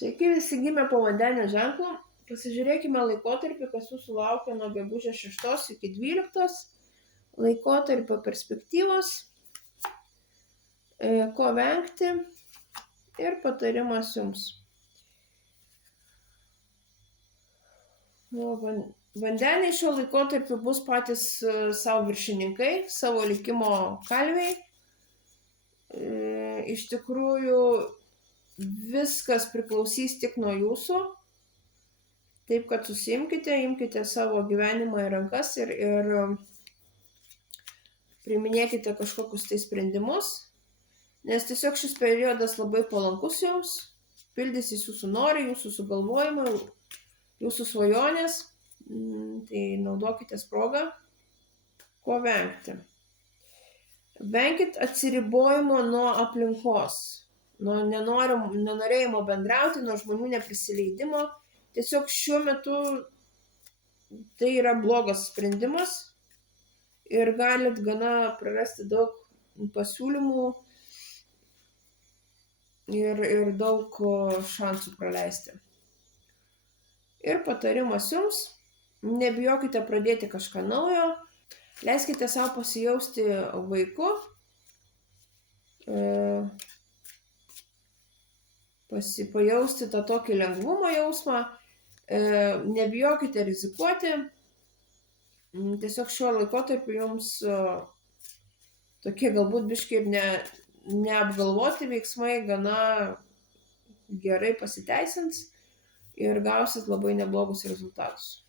Sveiki visi gimę po vandenio ženklu. Pasižiūrėkime laikotarpį, kas jūsų laukia nuo gegužės 6 iki 12. Laikotarpio perspektyvos, ko vengti ir patarimas jums. Vandeniai šiuo laikotarpiu bus patys savo viršininkai, savo likimo kalviai. Iš tikrųjų, viskas priklausys tik nuo jūsų, taip kad susiimkite, imkite savo gyvenimą į rankas ir priiminėkite kažkokius tai sprendimus, nes tiesiog šis periodas labai palankus jums, pildysis jūsų norai, jūsų sugalvojimai, jūsų svajonės, tai naudokitės progą. Ko vengti? Venkit atsiribojimo nuo aplinkos, nuo nenorėjimo bendrauti, nuo žmonių neprisileidimo. Tiesiog šiuo metu tai yra blogas sprendimas ir galit gana prarasti daug pasiūlymų ir daug šansų praleisti. Ir patarimas jums, nebijokite pradėti kažką naujo, leiskite savo pasijausti vaiku, pajausti tą tokį lengvumo jausmą, nebijokite rizikuoti, tiesiog šiuo laikotarpiu jums tokie galbūt biški ir neapgalvoti veiksmai gana gerai pasiteisins ir gausit labai neblogus rezultatus.